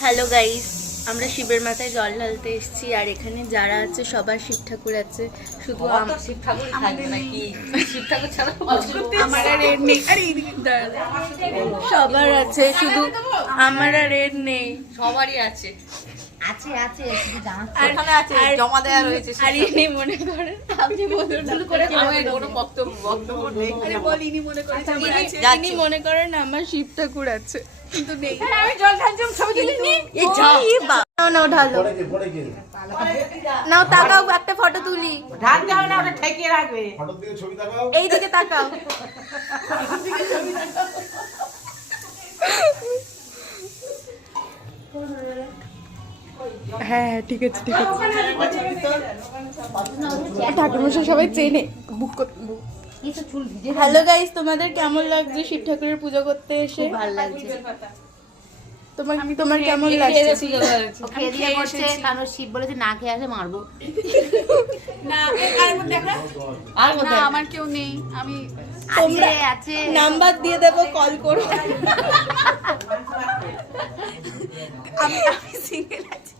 Hello guys, আমরা শিবের মাথায় জল ঢালতে এসেছি। আর এখানে যারা আছে সবার শিব ঠাকুর আছে, শুধু শিব ঠাকুর থাকবে নাকি? শিব ঠাকুর ছাড়া আমার আর এর নেই। সবার আছে, শুধু আমার আর এর নেই। সবারই আছে। আছে আছে শুধু জানাচ্ছি। ওখানে আছে, জমা দেওয়া রয়েছে। আর ইনি মনে করেন আপনি বদল করে আমার কোনো বক্তব্য নেই। আরে বল, ইনি মনে করেন ইনি মনে করেন আমার শিব ঠাকুর আছে কিন্তু নেই। আমি জল ঢালছি, ছবি তুলে নি। এই যা নাও নাও ঢালো, নাও তাকাও, একটা ফটো তুলি। ঢালতে হবে না, ওটা ঠেকিয়ে রাখবে। ফটোর দিকে ছবি তাকাও। এই দিকে তাকাও। হ্যাঁ হ্যাঁ, ঠিক আছে ঠিক আছে। ঠাকুরমশাই সবাই চেনে, বুক করতে। এই তো চুল ভিজে হ্যালো গাইস, তোমাদের কেমন লাগছে শিব ঠাকুরের পুজো করতে এসে? ভালো লাগছে। তোমার কেমন লাগছে? খেয়ে দিয়ে বসছে, কারণ শিব বলেছে না খেয়ে আসে মারবো। আর কোথায়? আমার কেউ নেই, আমি আছে আছে নাম্বার দিয়ে দেবো, কল করো। আমি সিঙ্গেল আছি,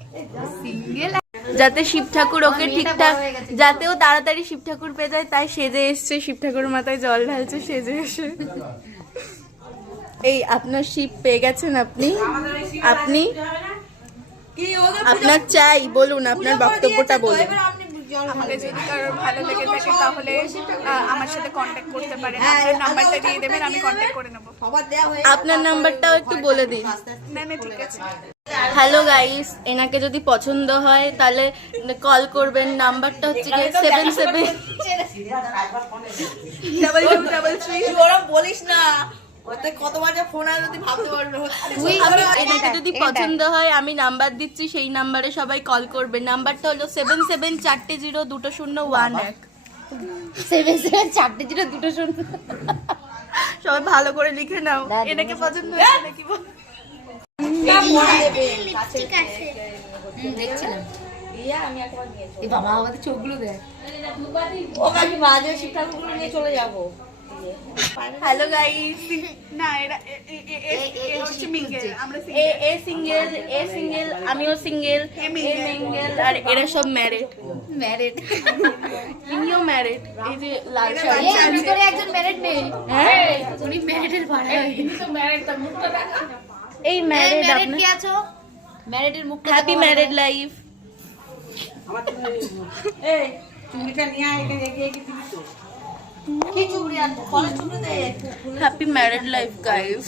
সিঙ্গেল। যাতে শিব ঠাকুর ওকে ঠিকঠাক, যাতে ও তাড়াতাড়ি শিব ঠাকুর পেয়ে যায়, তাই সেজে এসছে। শিব ঠাকুরের মাথায় জল ঢালছে সেজে এসে। এই আপনার শিব পেয়ে গেছেন আপনি? আপনি আপনার চাই, বলুন আপনার বক্তব্যটা বলুন। আমাকে যদি কারোর ভালো লেগে থাকে তাহলে আমার সাথে কন্ট্যাক্ট করতে পারেন। আপনার নাম্বারটা দিয়ে দেবেন, আমি কন্ট্যাক্ট করে নেবো। আপনার নাম্বারটাও একটু বলে দিন। না না, ঠিক আছে। হ্যালো গাইস, এনাকে যদি পছন্দ হয় তাহলে কল করবেন। নাম্বারটা হচ্ছে 77 ওরা বলিস না, ওতে কতবার যে ফোন আসে তুই ভাবতে পারবি না। এনাকে যদি পছন্দ হয় আমি নাম্বার দিচ্ছি, সেই নাম্বারে সবাই কল করবে। নাম্বারটা হলো 77402001। 774020 সবাই ভালো করে লিখে নাও। এনাকে পছন্দ হয়েছে নাকি বল? দেখছিলাম। এই বাবা আমাদের চোখগুলো দেখ। ও কাকি মাঝে শিব ঠাকুরগুলো নিয়ে চলে যাবো। হ্যালো গাইস, না এরা এ হচ্ছে মিঙ্গেল, আমরা এ সিঙ্গেল, আমিও সিঙ্গেল, এ মিঙ্গেল, আর এরা সব ম্যারিড। ম্যারিড। ইনিও ম্যারিড। এই যে লাল শাড়ি, এই ভিতরে একজন ম্যারিড মেয়ে। হ্যাঁ উনি ম্যারিডের ভাড়া। এই ম্যারিড। ম্যারিড আপনার কি আছো? ম্যারিডের মুখটা হ্যাপি ম্যারিড লাইফ। এই চুড়িটা নিয়ে আয়, এখানে এগিয়ে দিবি তো। কি চুড়ি আনবো? কলের চুড়ি দে। Happy married life guys.